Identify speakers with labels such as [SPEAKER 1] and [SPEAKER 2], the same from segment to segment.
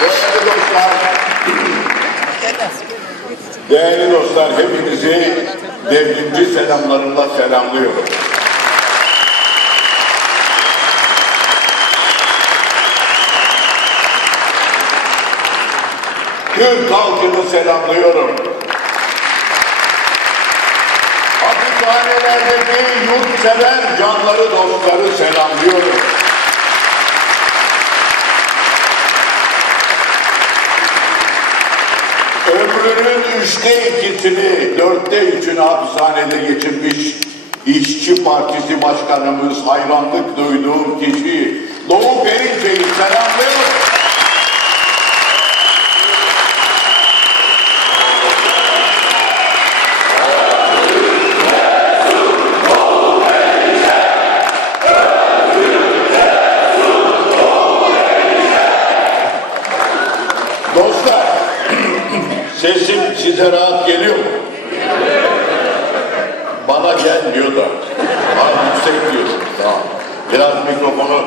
[SPEAKER 1] Değerli dostlar, değerli dostlar hepinizi devrimci selamlarımla selamlıyorum. Türk halkını selamlıyorum. Hapishanelerdeki yurtsever canları dostları selamlıyorum. Ömrünün üçte ikisini, dörtte üçünü hapishanede geçirmiş İşçi Partisi Başkanımız hayranlık duyduğum kişi Doğu Perinçe'yi selamlıyorum. Sesim size rahat geliyor mu? Bana gelmiyor da. Daha yüksek diyorsun. Tamam. Biraz mikrofonu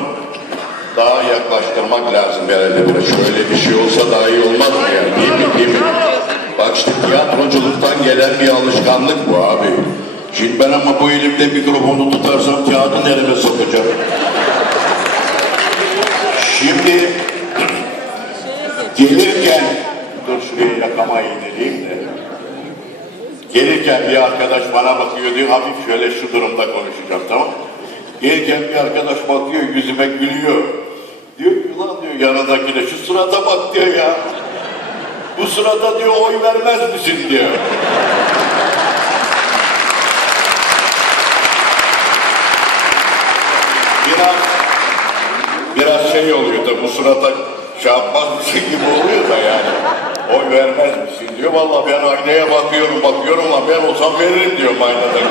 [SPEAKER 1] daha yaklaştırmak lazım herhalde. Böyle şöyle bir şey olsa daha iyi olmaz mı yani? Değil mi? Değil mi? Bak işte tiyatroculuktan gelen bir alışkanlık bu abi. Şimdi ben ama bu elimde mikrofonu tutarsam kağıdı nereye sokacağım? Şimdi Gelirken, dur şuraya yakama indireyim de. Gelirken bir arkadaş bana bakıyor diyor, hafif şöyle şu durumda konuşacağım tamam mı? Gelirken bir arkadaş bakıyor, yüzüme gülüyor. Diyor ki ulan diyor yanındakine şu surata bak diyor ya. Bu surata diyor oy vermez misin diyor. Biraz biraz şey oluyor da bu surata şey yapmazmışsın gibi oluyor da yani. Oy vermez misin diyor. Vallahi ben aynaya bakıyorum bakıyorum ama ben olsam veririm diyorum aynadaki.